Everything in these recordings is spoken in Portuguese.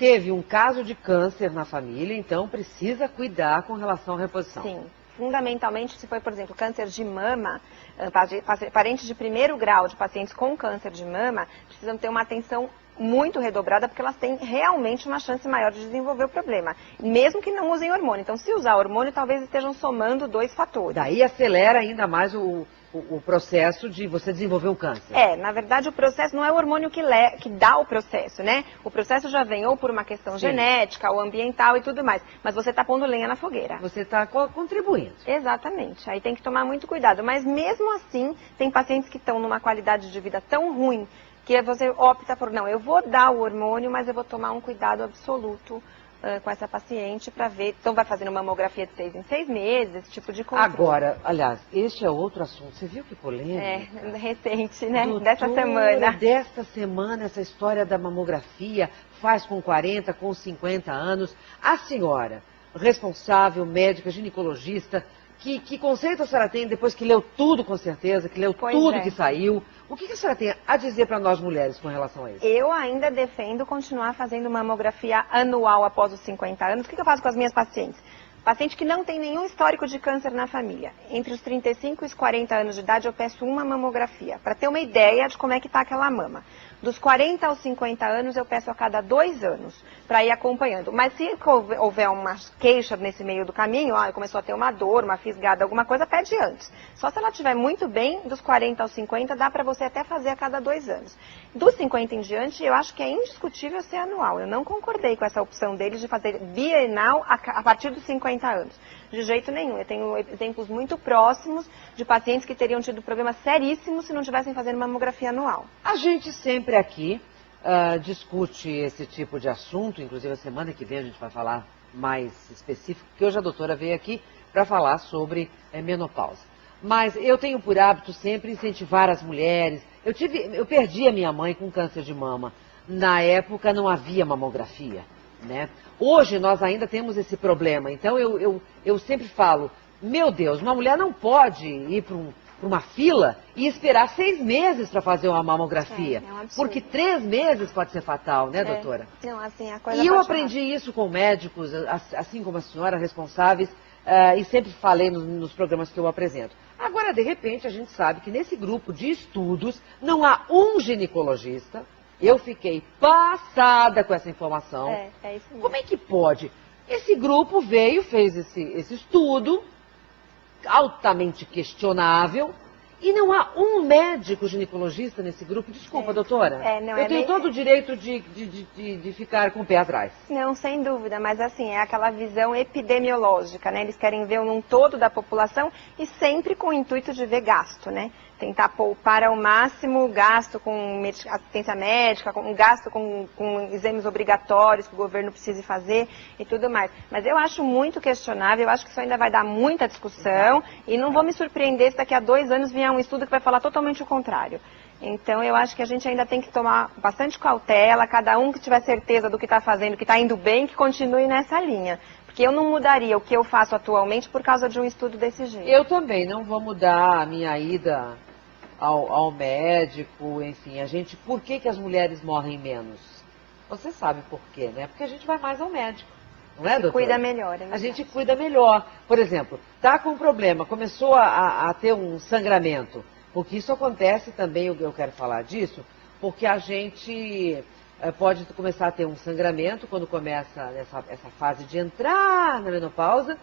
teve um caso de câncer na família, então precisa cuidar com relação à reposição. Sim, fundamentalmente se foi, por exemplo, câncer de mama, parentes de primeiro grau de pacientes com câncer de mama precisam ter uma atenção muito redobrada, porque elas têm realmente uma chance maior de desenvolver o problema, mesmo que não usem hormônio. Então, se usar hormônio, talvez estejam somando 2 fatores. Daí acelera ainda mais o processo de você desenvolver um câncer. Na verdade, o processo não é o hormônio que dá o processo, né? O processo já vem ou por uma questão genética, ou ambiental e tudo mais. Mas você está pondo lenha na fogueira. Você está contribuindo. Exatamente. Aí tem que tomar muito cuidado. Mas mesmo assim, tem pacientes que estão numa qualidade de vida tão ruim que você opta por, não, eu vou dar o hormônio, mas eu vou tomar um cuidado absoluto com essa paciente para ver. Então vai fazendo mamografia de 6 em 6 meses, esse tipo de coisa. Agora, aliás, este é outro assunto. Você viu que polêmica? Recente, né? Doutora, dessa semana. Desta semana, essa história da mamografia, faz com 40, com 50 anos. A senhora, responsável, médica, ginecologista, que conceito a senhora tem depois que leu tudo com certeza, que leu tudo que saiu? O que a senhora tem a dizer para nós mulheres com relação a isso? Eu ainda defendo continuar fazendo mamografia anual após os 50 anos. O que eu faço com as minhas pacientes? Paciente que não tem nenhum histórico de câncer na família. Entre os 35 e os 40 anos de idade, eu peço uma mamografia, para ter uma ideia de como é que está aquela mama. Dos 40 aos 50 anos, eu peço a cada 2 anos, para ir acompanhando. Mas se houver uma queixa nesse meio do caminho, começou a ter uma dor, uma fisgada, alguma coisa, pede antes. Só se ela estiver muito bem, dos 40 aos 50, dá para você até fazer a cada 2 anos. Dos 50 em diante, eu acho que é indiscutível ser anual. Eu não concordei com essa opção deles de fazer bienal a partir dos 50 anos. De jeito nenhum. Eu tenho exemplos muito próximos de pacientes que teriam tido problemas seríssimos se não tivessem fazendo mamografia anual. A gente sempre aqui discute esse tipo de assunto, inclusive a semana que vem a gente vai falar mais específico, porque hoje a doutora veio aqui para falar sobre menopausa. Mas eu tenho por hábito sempre incentivar as mulheres. Eu perdi a minha mãe com câncer de mama. Na época não havia mamografia, né? Hoje nós ainda temos esse problema. Então eu sempre falo, meu Deus, uma mulher não pode ir para uma fila e esperar 6 meses para fazer uma mamografia. É um absurdo. Porque 3 meses pode ser fatal, né, doutora? Não, assim, a coisa E eu aprendi isso com médicos, assim como a senhora, responsáveis, e sempre falei nos programas que eu apresento. Agora, de repente, a gente sabe que nesse grupo de estudos não há um ginecologista. Eu fiquei passada com essa informação. É isso mesmo. Como é que pode? Esse grupo fez esse estudo, altamente questionável, e não há um médico ginecologista nesse grupo. Desculpa, doutora. Eu tenho todo o direito de ficar com o pé atrás. Não, sem dúvida, mas assim, é aquela visão epidemiológica, né? Eles querem ver um todo da população e sempre com o intuito de ver gasto, né? Tentar poupar ao máximo gasto com assistência médica, gasto com exames obrigatórios que o governo precise fazer e tudo mais. Mas eu acho muito questionável, eu acho que isso ainda vai dar muita discussão e não vou me surpreender se daqui a 2 anos vier um estudo que vai falar totalmente o contrário. Então eu acho que a gente ainda tem que tomar bastante cautela, cada um que tiver certeza do que está fazendo, que está indo bem, que continue nessa linha. Porque eu não mudaria o que eu faço atualmente por causa de um estudo desse jeito. Eu também não vou mudar a minha ida ao médico, enfim, por que as mulheres morrem menos? Você sabe por quê, né? Porque a gente vai mais ao médico, não é, doutora? Cuida melhor, A gente cuida melhor. Por exemplo, tá com um problema, começou a ter um sangramento, porque isso acontece também, eu quero falar disso, porque a gente pode começar a ter um sangramento quando começa essa fase de entrar na menopausa,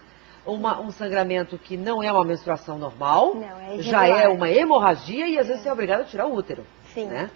um sangramento que não é uma menstruação normal, já é uma hemorragia e às vezes você é obrigado a tirar o útero. Sim. Né?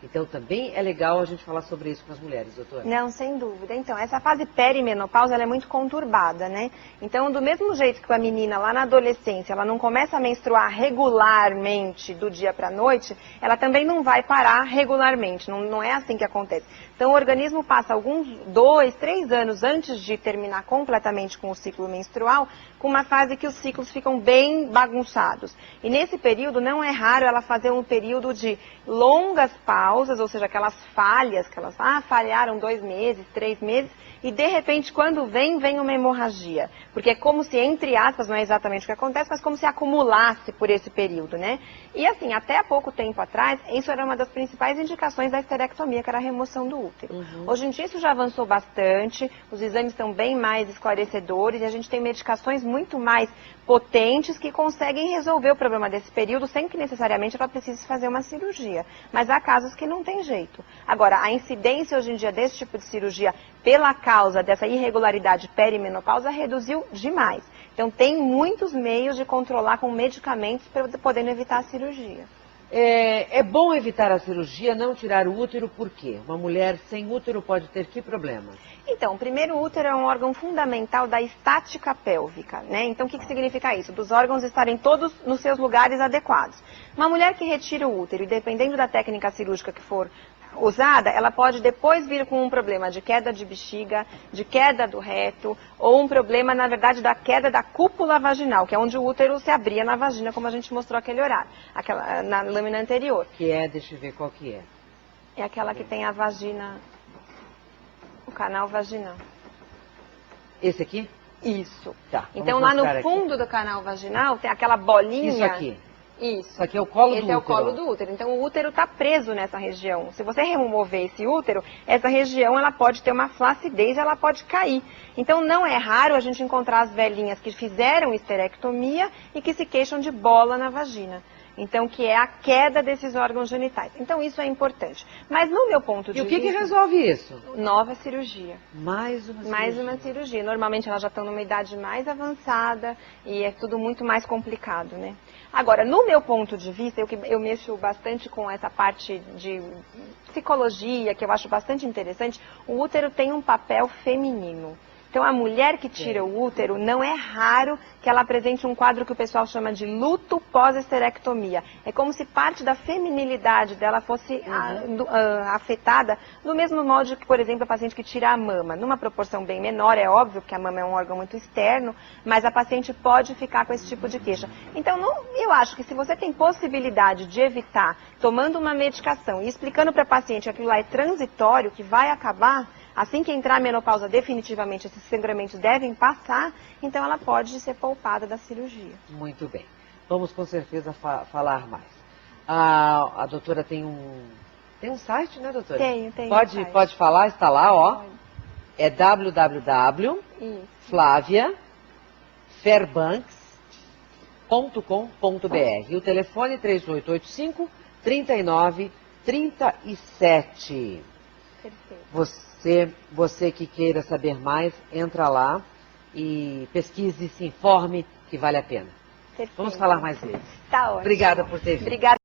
Então também é legal a gente falar sobre isso com as mulheres, doutora. Não, sem dúvida. Então, essa fase perimenopausa, ela é muito conturbada, né? Então, do mesmo jeito que a menina lá na adolescência, ela não começa a menstruar regularmente do dia para a noite, ela também não vai parar regularmente, não é assim que acontece. Então, o organismo passa alguns 2, 3 anos antes de terminar completamente com o ciclo menstrual, com uma fase que os ciclos ficam bem bagunçados. E nesse período, não é raro ela fazer um período de longas pausas, ou seja, aquelas falhas, falharam 2 meses, 3 meses, e de repente quando vem uma hemorragia. Porque é como se, entre aspas, não é exatamente o que acontece, mas como se acumulasse por esse período, né? E assim, até há pouco tempo atrás, isso era uma das principais indicações da esterectomia, que era a remoção do útero. Hoje em dia isso já avançou bastante, os exames estão bem mais esclarecedores e a gente tem medicações muito mais potentes que conseguem resolver o problema desse período sem que necessariamente ela precise fazer uma cirurgia. Mas há casos que não tem jeito. Agora, a incidência hoje em dia desse tipo de cirurgia pela causa dessa irregularidade perimenopausa reduziu demais. Então tem muitos meios de controlar com medicamentos podendo evitar a cirurgia. É bom evitar a cirurgia, não tirar o útero, por quê? Uma mulher sem útero pode ter que problema? Então, primeiro, o útero é um órgão fundamental da estática pélvica, né? Então, o que significa isso? Dos órgãos estarem todos nos seus lugares adequados. Uma mulher que retira o útero, e dependendo da técnica cirúrgica que for usada, ela pode depois vir com um problema de queda de bexiga, de queda do reto, ou um problema, na verdade, da queda da cúpula vaginal, que é onde o útero se abria na vagina, como a gente mostrou aquele horário, na lâmina anterior. Que é, deixa eu ver qual que é. É aquela que tem a vagina, o canal vaginal. Esse aqui? Isso. Tá, então lá no mostrar fundo aqui. do canal vaginal tem aquela bolinha. Isso aqui. Isso. Isso aqui é o colo do útero. Esse é o colo do útero. Então o útero está preso nessa região. Se você remover esse útero, essa região ela pode ter uma flacidez, ela pode cair. Então não é raro a gente encontrar as velhinhas que fizeram esterectomia e que se queixam de bola na vagina. Então, que é a queda desses órgãos genitais. Então, isso é importante. Mas, no meu ponto de vista... E o que vista... resolve isso? Nova cirurgia. Mais uma cirurgia. Mais uma cirurgia. Normalmente, elas já estão numa idade mais avançada e é tudo muito mais complicado, né? Agora, no meu ponto de vista, eu mexo bastante com essa parte de psicologia, que eu acho bastante interessante, o útero tem um papel feminino. Então, a mulher que tira o útero, não é raro que ela apresente um quadro que o pessoal chama de luto pós-esterectomia. É como se parte da feminilidade dela fosse afetada, do mesmo modo que, por exemplo, a paciente que tira a mama. Numa proporção bem menor, é óbvio, porque a mama é um órgão muito externo, mas a paciente pode ficar com esse tipo de queixa. Então, eu acho que se você tem possibilidade de evitar, tomando uma medicação e explicando para a paciente que aquilo lá é transitório, que vai acabar... Assim que entrar a menopausa, definitivamente esses sangramentos devem passar, então ela pode ser poupada da cirurgia. Muito bem. Vamos com certeza falar mais. A doutora tem um site, né, doutora? Tem Pode falar, está lá, ó. Pode. É www.flaviafairbanks.com.br. E o telefone 3885-3937. Perfeito. Você que queira saber mais, entra lá e pesquise, se informe, que vale a pena. Perfeito. Vamos falar mais vezes. Tá ótimo. Obrigada por ter vindo. Obrigada.